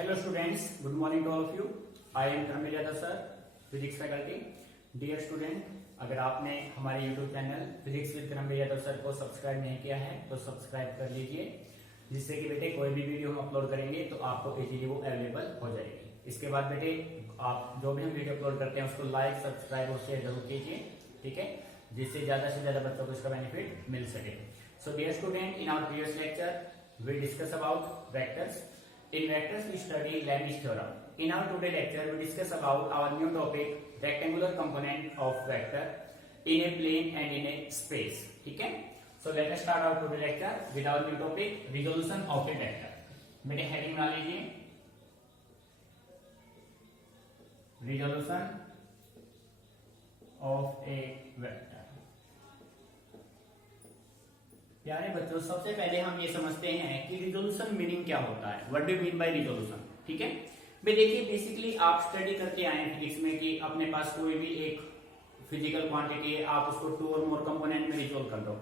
Hello students, good morning to all of you. I am Tanmay Yadav sir, physics faculty. Dear student, अगर आपने हमारे YouTube channel physics with Tanmay Yadav sir को subscribe नहीं किया है तो सब्सक्राइब कर लीजिए, जिससे कि बेटे कोई भी वीडियो हम अपलोड करेंगे तो आपको इजीली वो अवेलेबल हो जाएगी. इसके बाद बेटे आप जो भी हम वीडियो अपलोड करते हैं उसको लाइक, सब्सक्राइब और शेयर जरूर कीजिए, ठीक है, जिससे ज्यादा से ज्यादा बच्चों को इसका बेनिफिट मिल सके. So dear student, in our previous lecture we discuss about vectors. In vectors we study Lami's theorem. In our today lecture we discuss about our new topic, rectangular component of vector in a plane and in a space. ठीक है, so let us start our today lecture with our new topic, resolution of a vector. मेरे heading बना लीजिए, resolution of a vector. प्यारे बच्चों, सबसे पहले हम ये समझते हैं कि रिजोल्यूशन मीनिंग क्या होता है. What do mean by resolution. ठीक है भाई, देखिए बेसिकली आप स्टडी करके आए हैं फिजिक्स में कि अपने पास कोई भी एक फिजिकल क्वांटिटी है, आप उसको टू और मोर कंपोनेंट में रिजोल्व कर दो.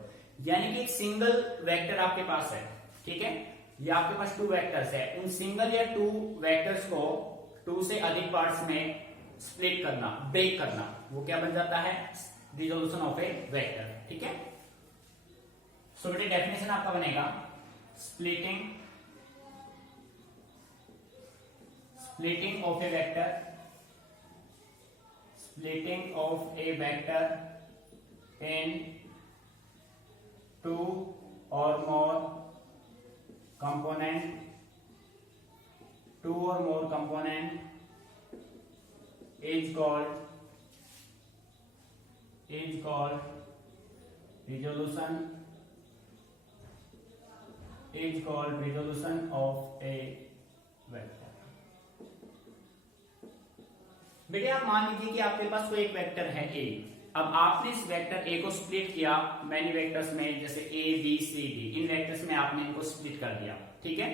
यानी कि एक सिंगल वेक्टर आपके पास है, ठीक है, या आपके पास टू वेक्टर्स है, उन सिंगल या टू वेक्टर्स को टू से अधिक पार्ट्स में स्प्लिट करना, ब्रेक करना, वो क्या बन जाता है, रिजोल्यूशन ऑफ ए वेक्टर. ठीक है, सो बेटे डेफिनेशन आपका बनेगा splitting of a vector, splitting of a vector in two or more component, two or more component is called resolution of a vector. बेटे आप मान लीजिए कि आपके पास कोई एक वेक्टर है ए. अब आपने इस वेक्टर ए को स्प्लिट किया मैनी वेक्टर्स में, जैसे ए बी सी डी, इन वेक्टर्स में आपने इनको स्प्लिट कर दिया. ठीक है,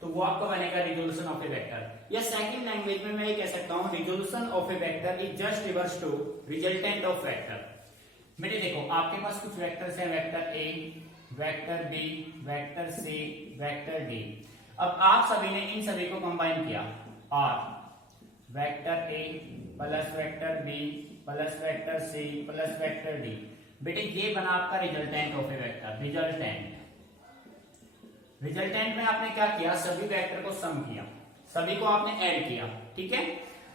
तो वो आपका बनेगा रिजोल्यूशन ऑफ ए वेक्टर. या सेकंड लैंग्वेज में मैं ये कह सकता हूं, resolution of a vector is just reverse to resultant of vector. बेटे देखो, आपके पास कुछ वेक्टर्स हैं, vector A, vector B, vector C, vector D. अब आप सभी ने इन सभी को कंबाइन किया और vector A plus vector B plus vector C plus vector D. बेटे ये बना आपका resultant of a vector. Resultant में आपने क्या किया, सभी वेक्टर को सम किया, सभी को आपने ऐड किया. ठीक है,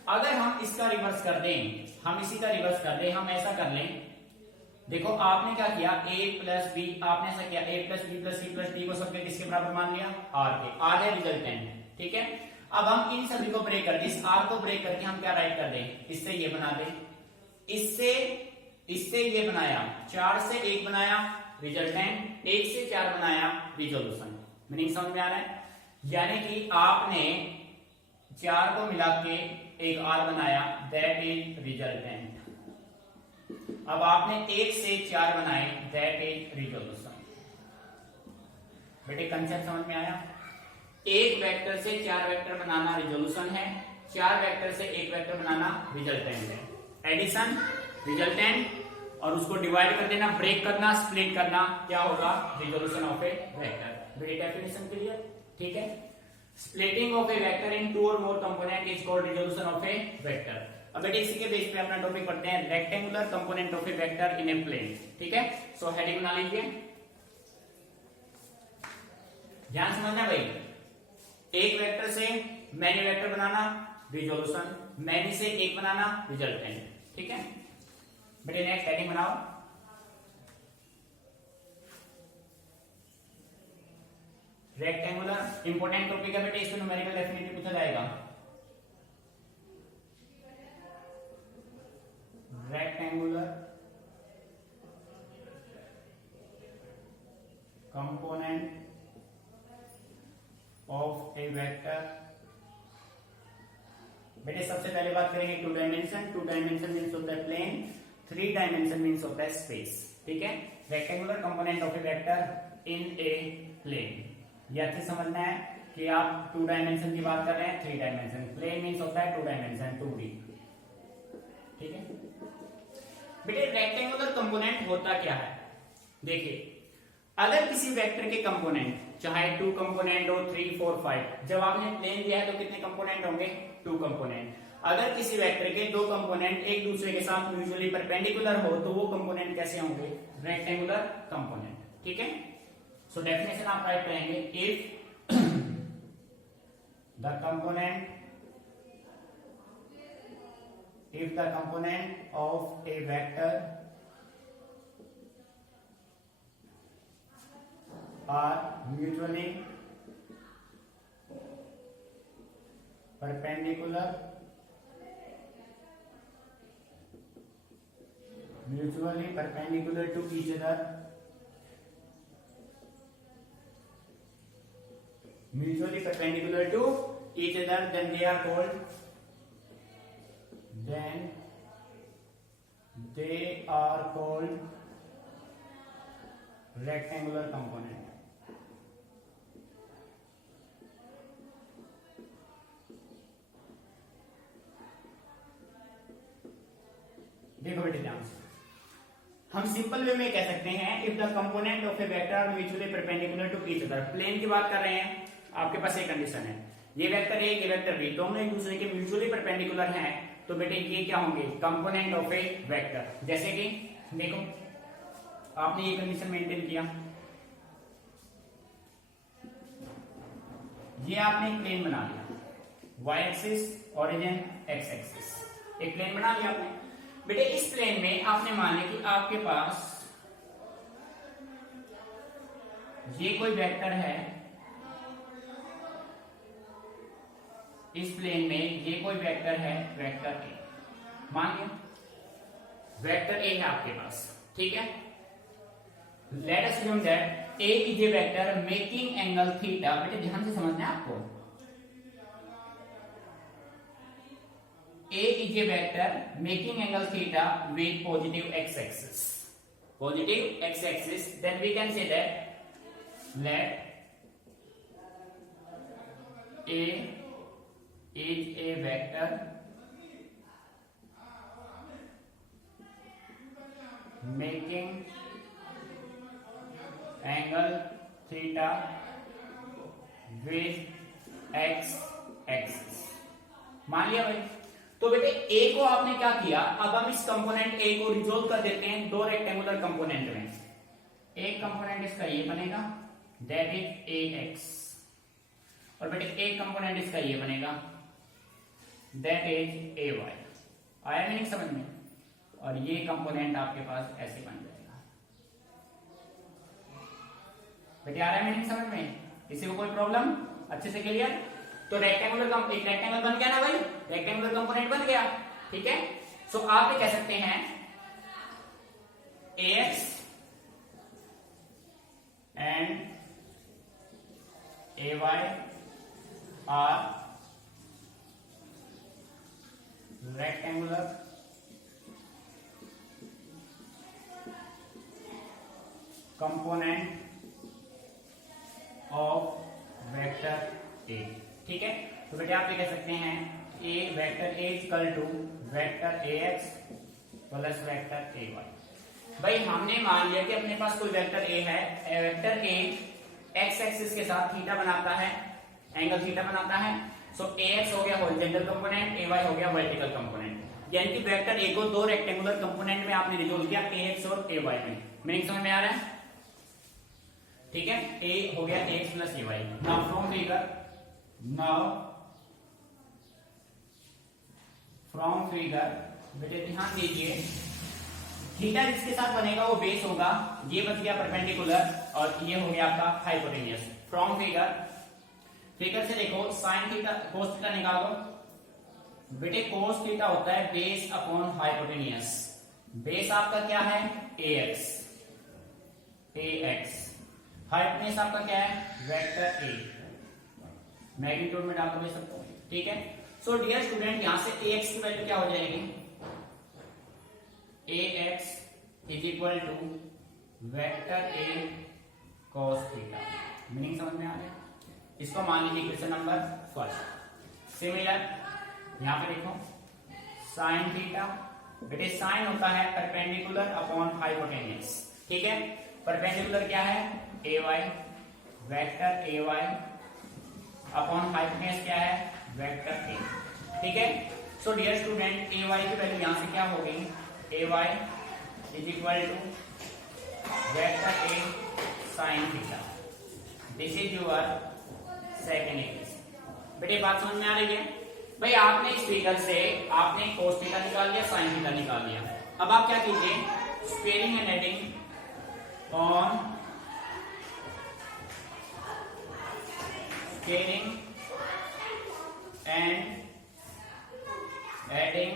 अगर हम इसका रिवर्स कर दें, हम इसी का रिवर्स कर दें, हम ऐसा कर लें, देखो आपने क्या किया, a प्लस बी, आपने ऐसा किया a plus B plus C plus D को सबके किसके बराबर मान लिया, r के. r है रिजल्टेंट. ठीक है, अब हम इन सभी को ब्रेक कर दें, इस r को ब्रेक करके हम क्या राइट कर दें, इससे ये बना दें, इससे ये बनाया, 4 से 1 बनाया रिजल्टेंट, 1 से 4 बनाया रिजोल्यूशन. मीनिंग समझ में आ रहा है. यानी कि आपने 4 को मिला के एक r बनाया, दैट इज रिजल्टेंट. अब आपने 1 से 4 बनाए, दैट इज रिजोल्यूशन. बेटे कंसेप्ट समझ में आया. एक वेक्टर से 4 वेक्टर बनाना रिजोल्यूशन है, 4 वेक्टर से 1 वेक्टर बनाना रिजल्टेंट है. एडिशन रिजल्टेंट और उसको डिवाइड कर देना, ब्रेक करना, स्प्लिट करना, क्या होगा, रिजोल्यूशन ऑफ ए वेक्टर. बेटे डेफिनेशन क्लियर. ठीक है, splitting of a vector in two or more component is called resolution of a vector. अब बेटे इसी के बेस पे अपना टॉपिक पढ़ते हैं, rectangular component of a vector in a plane. ठीक है, सो हेडिंग बना लीजिए, ध्यान समझना भाई. एक वेक्टर से मैनी वेक्टर बनाना रिजोल्यूशन, मैनी से एक बनाना रिजल्टेंट. ठीक है बेटे, नेक्स्ट हेडिंग बनाओ, रेक्टेंगुलर. इंपोर्टेंट टॉपिक है बेटे, इसमें न्यूमेरिकल डेफिनेटली पूछा जाएगा. Rectangular component of a vector. बेटे सबसे पहले बात करेंगे two dimension. Two dimension means होता है प्लेन, 3 डायमेंशन मीन्स होता है स्पेस. ठीक है, rectangular component of a vector in a plane. यह अच्छे समझना है कि आप 2 डायमेंशन की बात कर रहे हैं, 3 डायमेंशन. प्लेन मीन्स होता है 2 डायमेंशन, 2D. ठीक है बेटे, रेक्टेंगुलर कंपोनेंट होता क्या है, देखिए अगर किसी वेक्टर के कंपोनेंट चाहे 2 कंपोनेंट हो, 3, 4, 5, जब आपने प्लेन दिया है तो कितने कंपोनेंट होंगे? 2 कंपोनेंट। अगर किसी वेक्टर के 2 कंपोनेंट एक दूसरे के साथ म्यूचुअली परपेंडिकुलर हो तो वो कंपोनेंट कैसे होंगे? Rectangular component. ठीक है, सो डेफिनेशन आप राइट करेंगे, if the component of a vector are mutually perpendicular to each other, then they are called rectangular component। देखो बेटे ध्यान से, हम सिंपल वे में कह सकते हैं if the component of a vector are mutually perpendicular to each other. Plane की बात कर रहे हैं, आपके पास एक कंडीशन है, ये वेक्टर ए ये वेक्टर बी दोनों एक दूसरे के म्यूचुअली परपेंडिकुलर हैं, तो बेटे ये क्या होंगे? Component of a vector. जैसे कि देखो आपने ये कंडीशन मेंटेन किया, ये आपने एक प्लेन बना लिया, Y axis origin X axis, एक प्लेन बना लिया आपने। बेटे इस प्लेन में आपने मान लिया कि आपके पास ये कोई वेक्टर है, इस प्लेन में ये कोई वेक्टर है, वेक्टर ए, मान लिया वेक्टर ए है आपके पास। ठीक है, let us assume that A is a vector making angle theta. बेटे ध्यान से समझना है आपको, A is a vector making angle theta with positive x-axis. Positive x-axis. Then we can say that let A is a vector making angle theta with x-axis। मान लिया भाई। तो बेटे ए को आपने क्या किया, अब हम इस कंपोनेंट ए को रिजोल्व कर देते हैं दो रेक्टेंगुलर कंपोनेंट में। एक कंपोनेंट इसका ये बनेगा, दैट इज ए एक्स, और बेटे एक कंपोनेंट इसका ये बनेगा, दैट इज ए वाई। आया नहीं समझ में? और ये कंपोनेंट आपके पास ऐसे बन जाएगा। बेटे आ रहा है नहीं समझ में? किसी को कोई प्रॉब्लम? अच्छे से क्लियर? तो रेक्टेंगुलर एक रेक्टेंगल बन गया ना भाई, रेक्टेंगुलर कंपोनेंट बन गया। ठीक है, सो आप ये कह सकते हैं AX and AY are rectangular component of vector A. ठीक है, तो बेटे आप ये कह सकते हैं ए vector A equal to vector A X plus vector A Y. भाई हमने मान लिया कि अपने पास कोई वेक्टर ए है, वेक्टर ए एक्स एक्सिस के साथ थीटा बनाता है, एंगल थीटा बनाता है। सो ए एक्स हो गया हॉरिजॉन्टल कंपोनेंट, ए वाई हो गया वर्टिकल कंपोनेंट। यानी कि वेक्टर ए को दो रेक्टेंगुलर कंपोनेंट में आपने रिजोल्व किया, ए एक्स और ए वाई में। मीनिंग समझ में आ रहा है? ठीक है, ए हो गया X plus A Y. Now from figure बेटे ध्यान दीजिए, थीटा जिसके साथ बनेगा वो बेस होगा, ये बच गया परपेंडिकुलर और ये हो गया आपका हाइपोटेन्यूस। फ्रॉम फिगर से देखो साइन थीटा कोस थीटा निकालो। बेटे कोस थीटा होता है बेस अपॉन हाइपोटेन्यूस। बेस आपका क्या है? ax, हाइपोटेन्यूस आपका क्या है? वेक्टर ए। मैग्नीट्यूड में डाल दे सकते हो। ठीक है, सो डियर स्टूडेंट यहां से ax की वैल्यू क्या हो जाएगी? ax is equal to vector A cos theta. Meaning समझ में आ गया? इसको मान लीजिए क्वेश्चन नंबर फर्स्ट। सिमिलर यहां पे देखो साइन थीटा, बेटे साइन होता है परपेंडिकुलर अपॉन हाइपोटेन्यूस। ठीक है, परपेंडिकुलर क्या है? A Y, vector A Y upon hypotenuse क्या है, वेक्टर ए। ठीक है, so dear student A Y की वैल्यू यहां से क्या होगी, A Y is equal to vector A sine theta. This is your second equation. बेटे बात समझ में आ रही है? भाई आपने इस फिगर से आपने cos थीटा निकाल लिया, साइन थीटा निकाल लिया। अब आप क्या कीजिए, squaring and adding on squaring and adding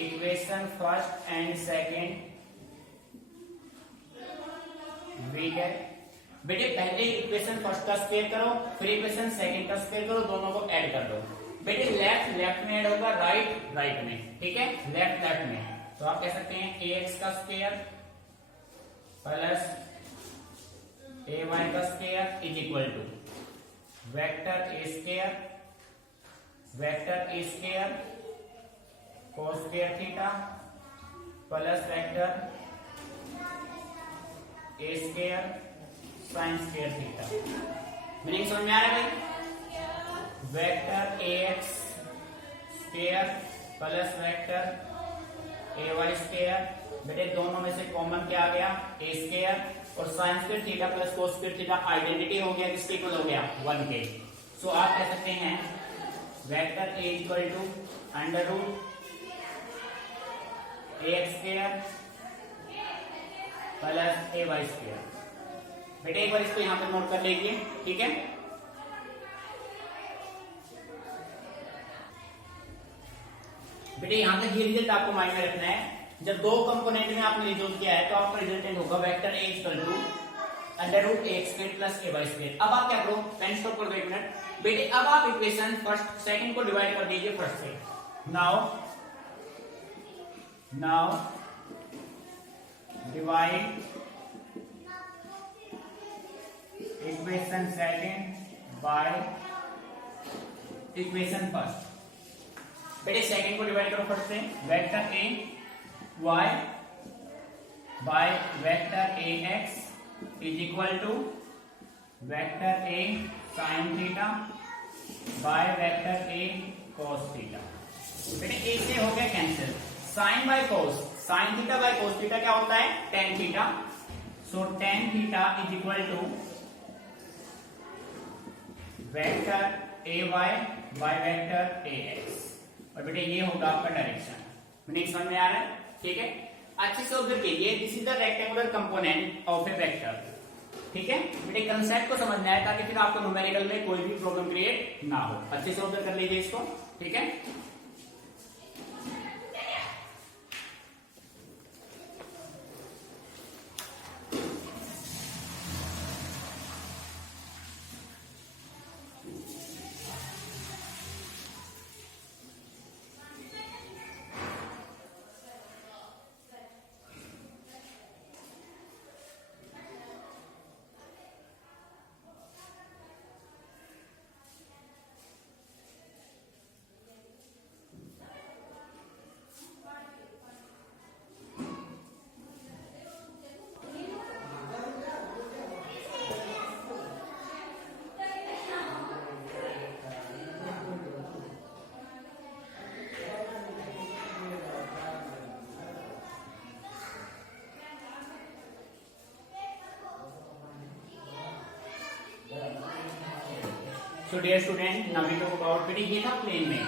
equation first and second we get. बेटे पहले इक्वेशन फर्स्ट का स्क्वायर करो, फिर इक्वेशन सेकंड का स्क्वायर करो, दोनों को ऐड कर दो। बेटे लेफ्ट लेफ्ट में ऐड होगा, राइट राइट में। ठीक है, लेफ्ट लेफ्ट में तो आप कह सकते हैं ax का स्क्वायर प्लस ay का square is equal to vector A square cos square theta plus vector A square sine square theta. Meaning समझ में आ रहा है भाई? Vector ax square plus vector ay square, बेटे दोनों में से कॉमन क्या आ गया, a स्क्वायर, और sine square theta plus cos square theta identity हो गया, किसके इक्वल हो गया, 1 के। सो आप कह सकते हैं vector a equal to under root ax square plus ay square. बेटे एक बार इसको यहां पे नोट कर लीजिए। ठीक है, बेटे यहां तक ये रिजल्ट आपको माइंड में रखना है। जब दो कंपोनेंट में आपने रिजोल्व किया है तो आपका रिजल्टेंट होगा vector A equal to under root X square plus A Y square. अब आप क्या करो, पेन स्टॉप कर दो 1 मिनट। बेटे अब आप इक्वेशन फर्स्ट सेकंड को डिवाइड कर दीजिए फर्स्ट से। Now divide equation second by equation first. बेटे सेकंड को डिवाइड करो फर्स्ट से, vector A Y by vector A X is equal to vector A sine theta by vector A cos theta. बेटे A से हो गया cancel, sine by cos, sine theta by cos theta क्या होता है, tan theta. So tan theta is equal to vector A Y by vector A X. और बेटे ये होगा आपका डायरेक्शन। मीनिंग समझ में आ रहा है? ठीक है, अच्छे से ऑब्जर्व कीजिए, this is the rectangular component of a vector. ठीक है, बेटे कंसेप्ट को समझना है ताकि फिर आपको न्यूमेरिकल में कोई भी प्रॉब्लम क्रिएट ना हो। अच्छे से ऑब्जर्व कर लीजिए इसको। ठीक है, so dear student, now we talk about, बेटे ये था प्लेन में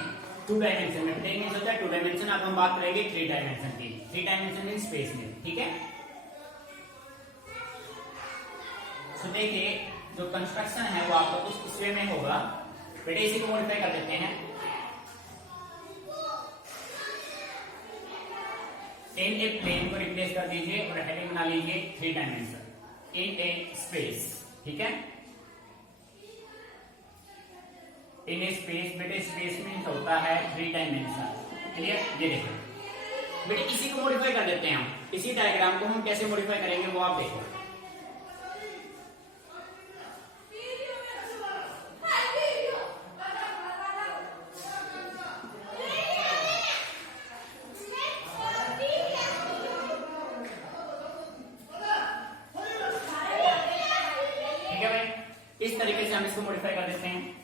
2 डायमेंशन में। प्लेन में होता है 2 डायमेंशन, अब हम बात करेंगे 3 डायमेंशन की। 3 डायमेंशन इन स्पेस में। ठीक है, सो देखिए जो कंस्ट्रक्शन है वो आपका कुछ इस वे में होगा। बेटे इसी को मॉडिफाई कर देते हैं। इन ए प्लेन को रिप्लेस कर दीजिए और हेडिंग बना लीजिए 3 डायमेंशन इन ए स्पेस। ठीक है, इन ए स्पेस। बेटे स्पेस मीन्स होता है 3 डायमेंशन। क्लियर? ये देखो बेटे इसी को मॉडिफाई कर देते हैं हम। इसी डायग्राम को हम कैसे मॉडिफाई करेंगे वो आप देखो। इस तरीके से हम इसको मॉडिफाई कर देते हैं।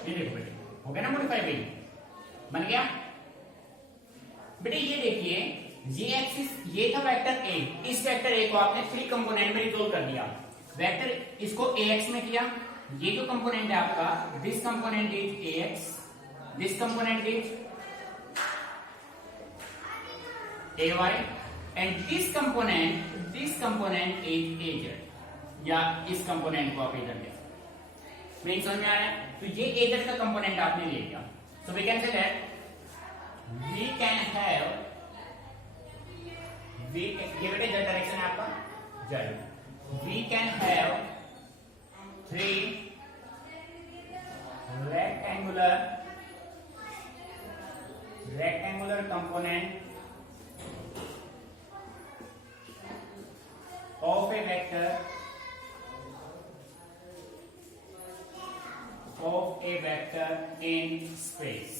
ये देखो बेटे, हो गया ना मॉडिफाई भाई, बन गया बेटे। ये देखिए ये एक्सिस, ये था वेक्टर ए, इस वेक्टर ए को आपने 3 कंपोनेंट में रिजोल्व कर दिया। वेक्टर इसको ax में किया, ये जो कंपोनेंट है आपका, this component is ax, this component is ay and this component is az, या इस कंपोनेंट को आप इधर ले, मेरी समझ में आ रहा है? तो ये az का कंपोनेंट आपने ले लिया। So we can say that we can have, ये बेटे z डायरेक्शन है आपका z, we can have 3 rectangular component of a vector in space।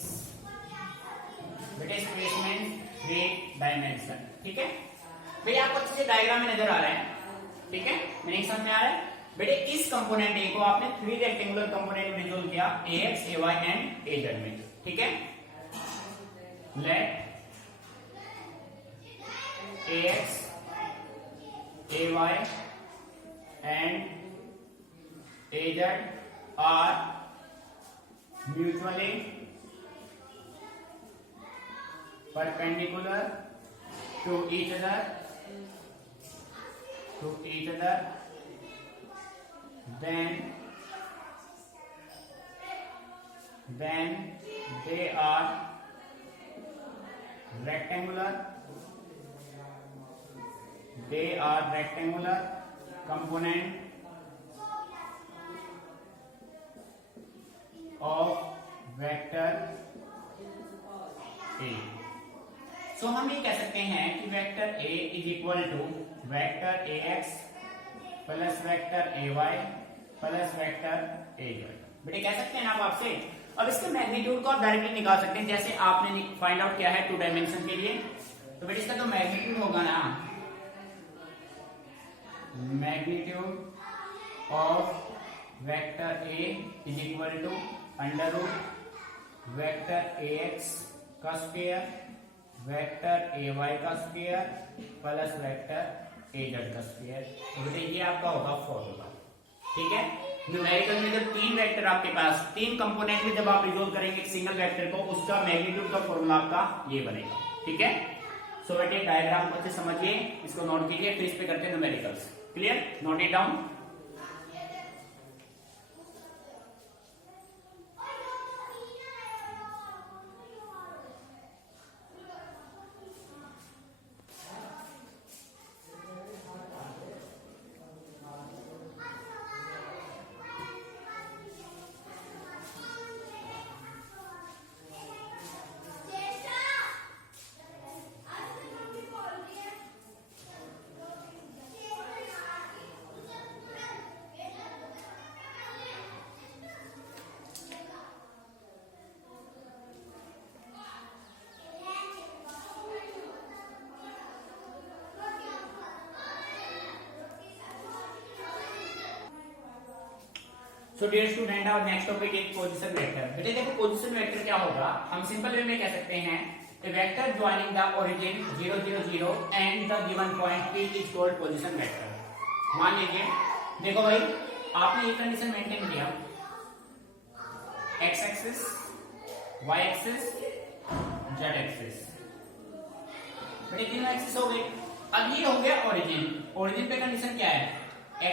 बेटे स्पेस में 3 डायमेंशन, ठीक है भैया, आपको अच्छे से डायग्राम में नजर आ रहा है, ठीक है, मीनिंग समझ में आ रहा है बेटे। इस कंपोनेंट ए को आपने 3 रेक्टेंगुलर कंपोनेंट में रिजोल्व किया, ax, ay एंड az में, ठीक है। Let ax, ay and az are mutually perpendicular to each other, then they are rectangular component of vector A। सो हम ये कह सकते हैं कि vector A is equal to vector ax plus vector ay plus vector az। बेटे कह सकते हैं ना आप आपसे। अब इसके मैग्नीट्यूड को आप डायरेक्टली निकाल सकते हैं, जैसे आपने फाइंड आउट किया है 2 डायमेंशन के लिए। तो बेटे इसका जो मैग्नीट्यूड होगा ना, magnitude of vector A is equal to under root vector ax का स्क्वायर वेक्टर ay का स्क्वायर प्लस वेक्टर az का स्क्वायर। तो बेटे ये आपका होगा फॉर्मूला, ठीक है। न्यूमेरिकल में जब 3 वेक्टर आपके पास 3 कंपोनेंट में जब आप रिजोल्व करेंगे एक सिंगल वेक्टर को, उसका मैग्नीट्यूड का फॉर्मूला आपका ये बनेगा, ठीक है। सो बेटे डायग्राम को अच्छे समझिए, इसको नोट कीजिए, फिर इस पे करते हैं numericals. Clear, note it down. So dear student, और next topic is position vector. बेटे देखो पोजीशन वेक्टर क्या होगा, हम सिंपल वे में कह सकते हैं ए vector joining the origin 0 0 0 and the given point p is called position vector. मान लीजिए, देखो भाई आपने ये कंडीशन मेंटेन किया, x axis, y axis, z axis, बेटे तीनों एक्सिस हो गए। अब ये हो गया ओरिजिन। ओरिजिन पे कंडीशन क्या है,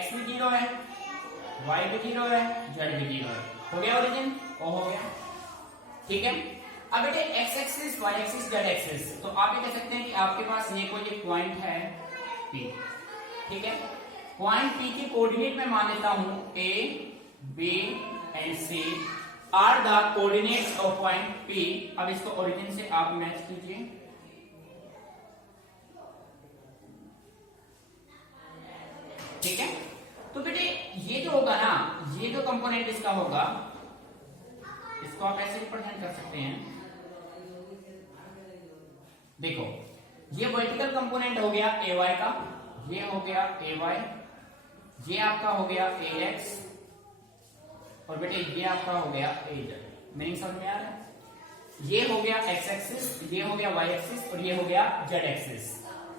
x भी 0 है, y भी 0 है, z भी 0 है, हो गया ओरिजिन, ओ हो गया, ठीक है। अब बेटे x axis, y axis, z axis, तो आप ये कह सकते हैं कि आपके पास ये कोई एक पॉइंट है P, ठीक है। पॉइंट P की कोऑर्डिनेट में मान लेता हूं A, B and C are the coordinates of point P। अब इसको ओरिजिन से आप मैच कीजिए, ठीक है। तो बेटे ये जो होगा ना, ये जो कंपोनेंट इसका होगा, इसको आप ऐसे रिप्रेजेंट कर सकते हैं। देखो ये वर्टिकल कंपोनेंट हो गया ए वाई का, ये हो गया ए वाई, ये आपका हो गया ए एक्स, और बेटे ये आपका हो गया ए जेड। मीनिंग समझ में आ रहा है? ये हो गया एक्स एक्सिस, ये हो गया वाई एक्सिस, और ये हो गया Z axis.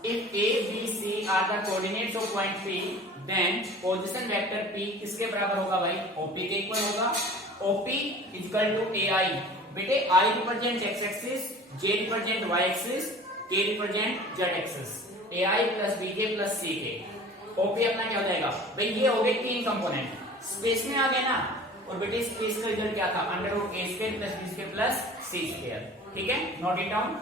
If A B C are the coordinates of point P, then position vector P किसके बराबर होगा भाई? ओपी के इक्वल होगा। OP equal to A I. बेटे I represent X axis, J represent Y axis, K represent Z axis. A I plus B K plus C K. OP अपना क्या हो जाएगा भाई? ये हो गए तीन कंपोनेंट, स्पेस में आ गए ना, और बेटे स्पेस का रिजल्ट क्या था? Under root A square plus B square plus C square. ठीक है, नोट इट डाउन।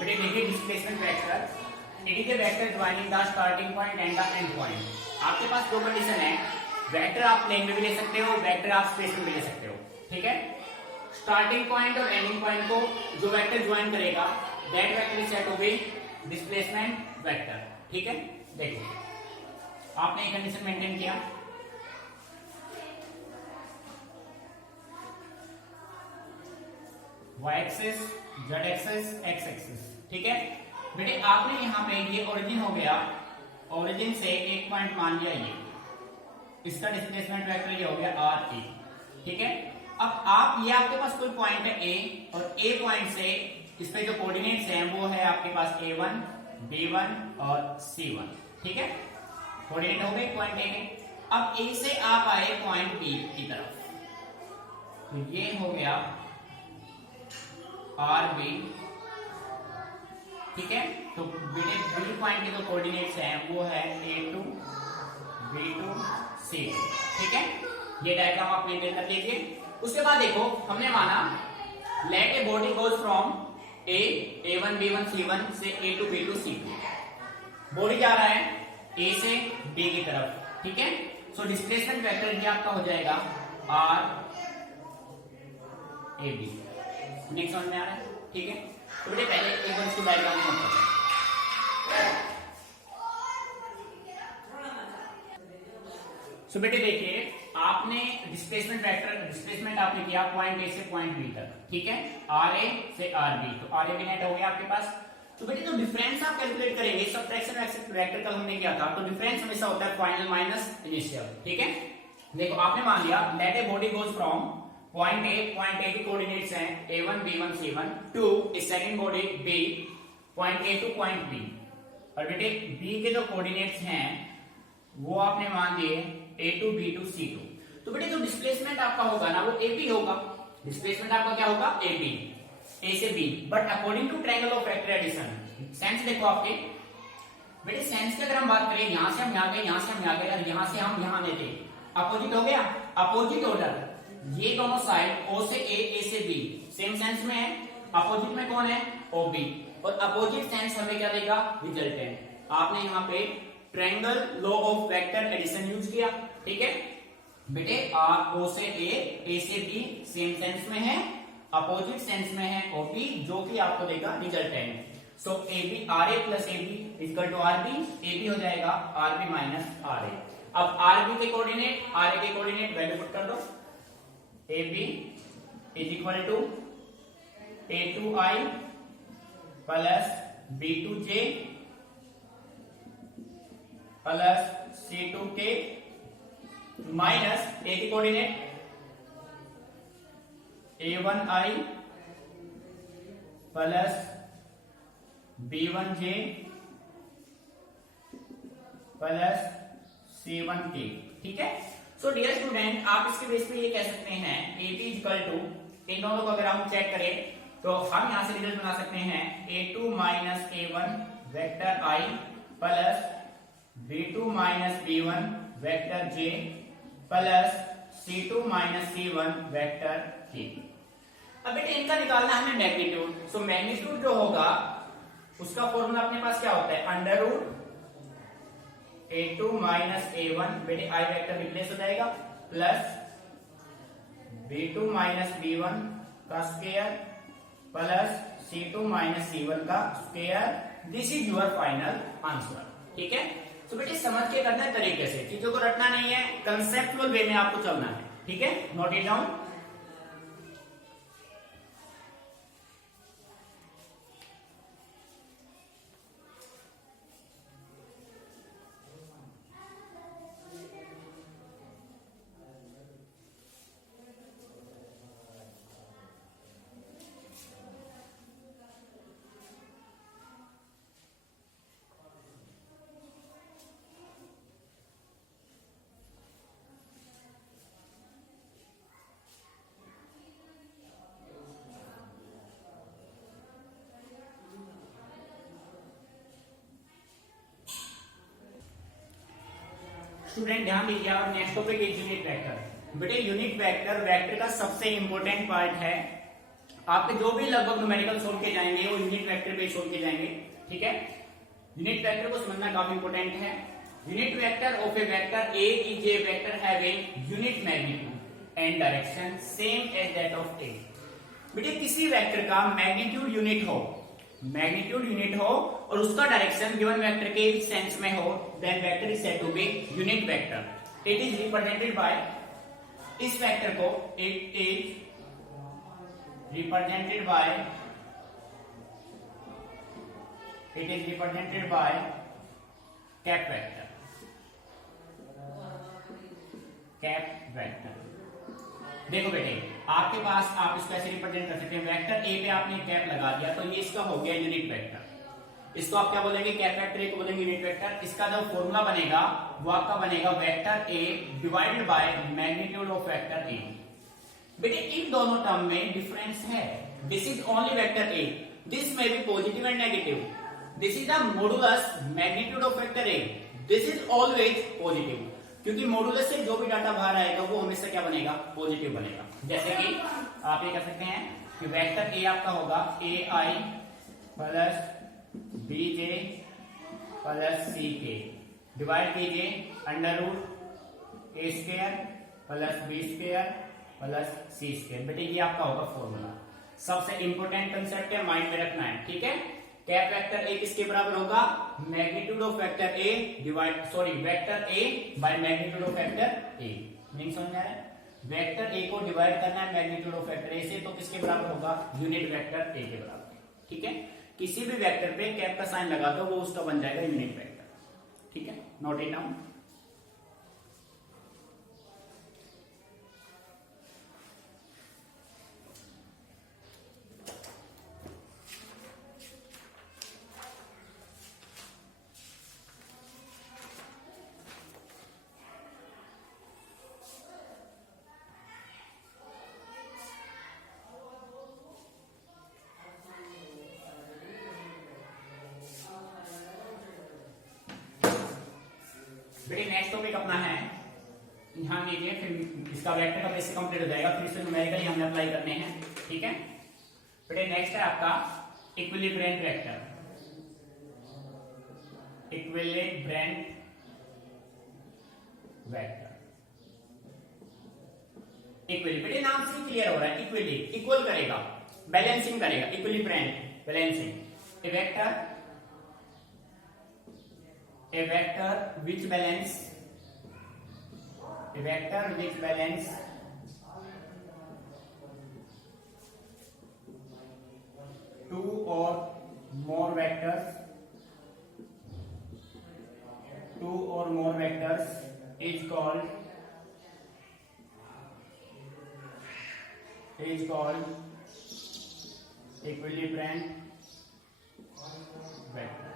बेटे देखिए displacement vector, it is a vector joining the starting point and the end point. आपके पास दो कंडीशन है, वेक्टर आप प्लेन में भी ले सकते हो, वेक्टर आप स्पेस में भी ले सकते हो। ठीक है, स्टार्टिंग पॉइंट और एंडिंग पॉइंट को जो वेक्टर ज्वाइन करेगा, that vector is said to be displacement vector. ठीक है, देखो आपने ये कंडीशन मेंटेन किया, y axis, z axis, x axis. ठीक है बेटे, आपने यहाँ पे ये ओरिजिन हो गया, ओरिजिन से एक पॉइंट मान लिया, ये इसका डिस्प्लेसमेंट वेक्टर ये हो गया r e। ठीक है, अब आप ये आपके पास कोई पॉइंट है a, और a पॉइंट से इस पे जो कोऑर्डिनेट्स हैं वो है आपके पास a1, b1 और c1। ठीक है, कोऑर्डिनेट हो गए पॉइंट a के। अब a से आप आए पॉइंट b की तरफ, तो ये हो गया आर बी। ठीक है, तो बेटे बी पॉइंट के जो कोऑर्डिनेट्स हैं वो है a2, b2, c2। ठीक है, ये डायग्राम आप मेंटेन कर लीजिए। उसके बाद देखो हमने माना let a body goes from a1, b1, c1 से a2, b2, c2। बॉडी जा रहा है a से b की तरफ। ठीक है, सो डिस्प्लेसमेंट वेक्टर ये आपका हो जाएगा r a b। नेक्स्ट समझ में आ रहा है? ठीक है, तो बेटे पहले एक बार इसको डायग्राम में करते हैं। सो बेटे देखिए, आपने डिस्प्लेसमेंट वेक्टर, डिस्प्लेसमेंट आपने किया पॉइंट ए से पॉइंट बी तक। ठीक है, आर ए से आर बी, तो आर ए बी नेट हो गया आपके पास। तो बेटे जो डिफरेंस आप कैलकुलेट करेंगे, सबट्रैक्शन वेक्टर कल हमने किया था, तो डिफरेंस हमेशा होता है फाइनल माइनस इनिशियल। ठीक है, देखो आपने मान लिया let a body goes from point A के कोऑर्डिनेट्स हैं a1, b1, c1 to a second body b, point A to point b। और बेटे b के जो कोऑर्डिनेट्स हैं वो आपने मान दिए a2, b2, c2। तो बेटे जो डिस्प्लेसमेंट आपका होगा ना वो ab होगा। डिस्प्लेसमेंट आपका क्या होगा? ab, a से b। But according to triangle of vector addition, sense देखो आपके बेटे, सेंस की अगर हम बात करें, यहां से हम यहां गए, यहां से हम यहां गए, और यहां से हम यहां गए, अपोजिट हो गया, अपोजिट ऑर्डर। ये दोनों साइड O से A से B सेम सेंस में है, अपोजिट में कौन है? OB। और अपोजिट सेंस हमें क्या देगा? रिजल्टेंट। आपने यहाँ पे triangle law of vector addition use किया। ठीक है बेटे, O से A से B सेम सेंस में है, अपोजिट सेंस में है OB, जो कि आपको देगा resultant. So AB RA plus AB equal to RB, AB हो जाएगा RB माइनस RA। अब RB के कोऑर्डिनेट, RA के कोऑर्डिनेट वैल्यू पुट कर दो। AB is equal to A2I plus B2J plus C2K minus A की coordinate A1I plus B1J plus C1K। ठीक है, सो डियर स्टूडेंट, आप इसके बेस पे ये कह सकते हैं AB इक्वल टू, इन दोनों को अगर हम चेक करें तो हम यहां से रिजल्ट बना सकते हैं A2 minus A1 vector I plus B2 minus B1 vector J plus C2 minus C1 vector K। अब बेटे इनका निकालना है हमें मैग्नीट्यूड। सो मैग्नीट्यूड जो होगा उसका फॉर्मूला अपने पास क्या होता है, under root a2 minus a1, बेटे आई वेक्टर रिप्लेस हो जाएगा, प्लस b2 माइनस b1 का square plus c2 minus c1 का square. This is your final answer. ठीक है, तो बेटे समझ के करना है तरीके से, चीजों को रटना नहीं है, कंसेप्चुअल वे में आपको चलना है। ठीक है, नोट इट डाउन। स्टूडेंट ध्यान दीजिए, और next topic is unit vector. बेटे यूनिट वेक्टर वेक्टर का सबसे इंपॉर्टेंट पार्ट है। आपके जो भी लगभग न्यूमेरिकल सोल्व के जाएंगे वो यूनिट वेक्टर पे सोल्व के जाएंगे। ठीक है, यूनिट वेक्टर को समझना काफी इंपॉर्टेंट है। Unit vector of a vector A is a vector having unit magnitude and direction same as that of A. बेटे किसी वेक्टर का मैग्नीट्यूड यूनिट हो, मैग्नीट्यूड यूनिट हो और उसका डायरेक्शन गिवन वेक्टर के सेंस में हो, then vector is said to be unit vector. It is represented by, इस वेक्टर को it is represented by, it is represented by cap vector, cap vector. देखो बेटे आपके पास आप इसको ऐसे रिप्रेजेंट कर सकते हैं, वेक्टर ए पे आपने कैप लगा दिया तो ये इसका हो गया यूनिट वेक्टर। इसको आप क्या बोलेंगे, कैप वेक्टर ए को बोलेंगे यूनिट वेक्टर। इसका जो फॉर्मूला बनेगा वो आपका बनेगा vector A divided by magnitude of vector A. बेटे इन दोनों टर्म में डिफरेंस है, this is only vector A, this may be positive and negative, this is the modulus magnitude of vector A, this is always positive, क्योंकि modulus से जो भी data बाहर आएगा वो हमेशा क्या बनेगा, पॉजिटिव बनेगा। जैसे कि आप ये कह सकते हैं कि वेक्टर ए आपका होगा A I plus B J plus C K, divide कीजिए under root A square plus B square plus C square. बेटे ये आपका होगा फॉर्मूला। सबसे इंपॉर्टेंट कंसेप्ट है, माइंड में रखना है। ठीक है, कैप वेक्टर ए किसके बराबर होगा, magnitude of vector A divide, sorry vector A bye magnitude of vector A. Meaning समझ आ रहा है, वेक्टर ए को डिवाइड करना है मैग्नीट्यूड ऑफ वेक्टर ए से, तो किसके बराबर होगा, यूनिट वेक्टर ए के बराबर। ठीक है, किसी भी वेक्टर पे कैप का साइन लगा दो वो उसका बन जाएगा यूनिट वेक्टर। ठीक है, नोट इट डाउन। बेटे नेक्स्ट टॉपिक अपना है, ध्यान दीजिए, फिर इसका वेक्टर का बेसिक कंप्लीट हो जाएगा, फिर इसमें न्यूमेरिकली हमें अप्लाई करने हैं। ठीक है, बेटे नेक्स्ट है आपका इक्विलिब्रियंट वेक्टर, इक्विलिब्रियंट वेक्टर। इक्विली, बेटे नाम से क्लियर हो रहा है, इक्विली इक्वल करेगा, बैलेंसिंग करेगा, equilibrant balancing. A vector, a vector which balance, a vector which balance two or more vectors, two or more vectors is called equilibriant vector।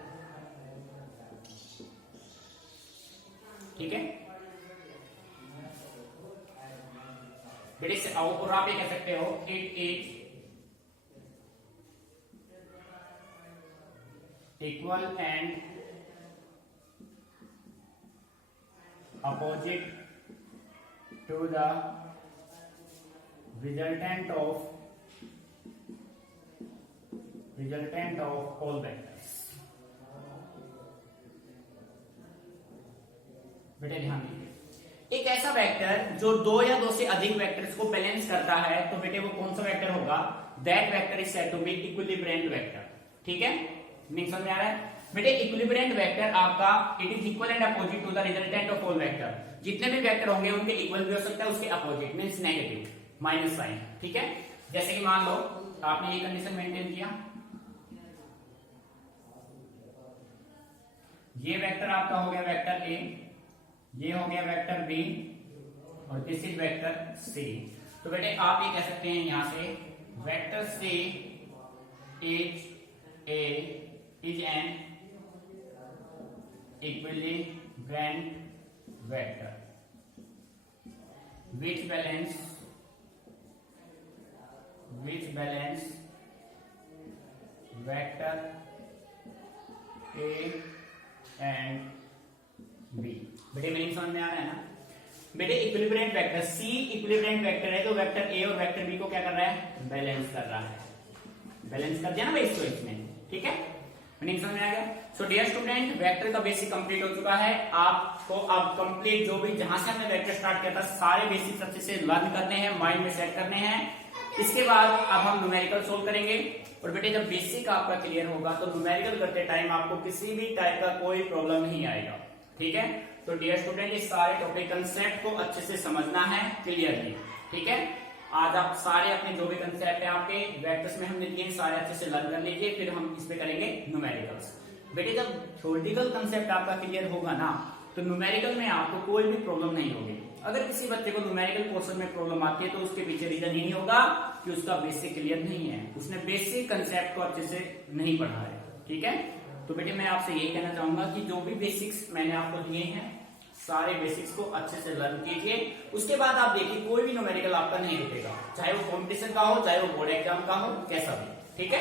ठीक है बेटे से आओ, और आप ये कह सकते हो it is equal and opposite to the resultant of resultant of all vectors. बेटे ध्यान दीजिए, एक ऐसा वेक्टर जो दो या दो से अधिक वेक्टर्स को बैलेंस करता है, तो बेटे वो कौन सा वेक्टर होगा? That vector is said to be equilibrant vector. ठीक है, मीनिंग समझ में आ रहा है बेटे? इक्विलिब्रियंट वेक्टर आपका it is equal and opposite to the resultant of all vector. जितने भी वेक्टर होंगे उनके इक्वल भी हो सकता है, उसके opposite means negative, minus sign. ठीक है, जैसे कि मान लो आपने ये कंडीशन मेंटेन किया, ये वेक्टर आपका हो गया वेक्टर ए, ये हो गया वेक्टर बी, और दिस इज वेक्टर सी। तो बेटे आप ये कह सकते हैं यहां से vector C is an equilibrant vector which balance vector A and B। बेटे मीनिंग समझ में आ रहा है ना? बेटे इक्विलिब्रियंट वेक्टर सी इक्विलिब्रियंट वेक्टर है, तो वेक्टर ए और वेक्टर बी को क्या कर रहा है? बैलेंस कर रहा है। बैलेंस कर दिया ना भाई इसको इसमें। ठीक है, मीनिंग समझ में आ गया? सो डियर स्टूडेंट, वेक्टर का बेसिक कंप्लीट हो चुका है। आपको अब कंप्लीट जो भी जहां से हमने वेक्टर स्टार्ट किया था सारे बेसिक्स अच्छे से लर्न करने हैं, माइंड में सेट करने हैं। इसके बाद अब हम न्यूमेरिकल सोल्व करेंगे। और बेटे जब बेसिक आपका क्लियर होगा तो न्यूमेरिकल करते टाइम आपको किसी भी टाइप का कोई प्रॉब्लम नहीं आएगा। ठीक है, तो डियर स्टूडेंट इस सारे टॉपिक कंसेप्ट को अच्छे से समझना है क्लियरली। ठीक है, आज आप सारे अपने जो भी कंसेप्ट है आपके वेक्टर्स में हमने दिए सारे अच्छे से लर्न कर लीजिए, फिर हम इस पे करेंगे न्यूमेरिकल्स। बेटे जब थ्योरेटिकल कंसेप्ट आपका क्लियर होगा ना, तो न्यूमेरिकल में आपको कोई भी प्रॉब्लम नहीं होगी। अगर किसी बच्चे को न्यूमेरिकल पोर्शन में प्रॉब्लम आती है तो उसके पीछे रीजन यही होगा कि उसका बेसिक क्लियर नहीं है, उसने बेसिक कंसेप्ट को अच्छे से नहीं पढ़ा है। ठीक है, तो बेटे मैं आपसे यही कहना चाहूंगा कि जो भी बेसिक्स मैंने आपको दिए हैं सारे बेसिक्स को अच्छे से लर्न कीजिए। उसके बाद आप देखिए कोई भी न्यूमेरिकल आपका नहीं रुकेगा, चाहे वो कॉम्पिटिशन का हो, चाहे वो बोर्ड एग्जाम का हो, कैसा भी। ठीक है।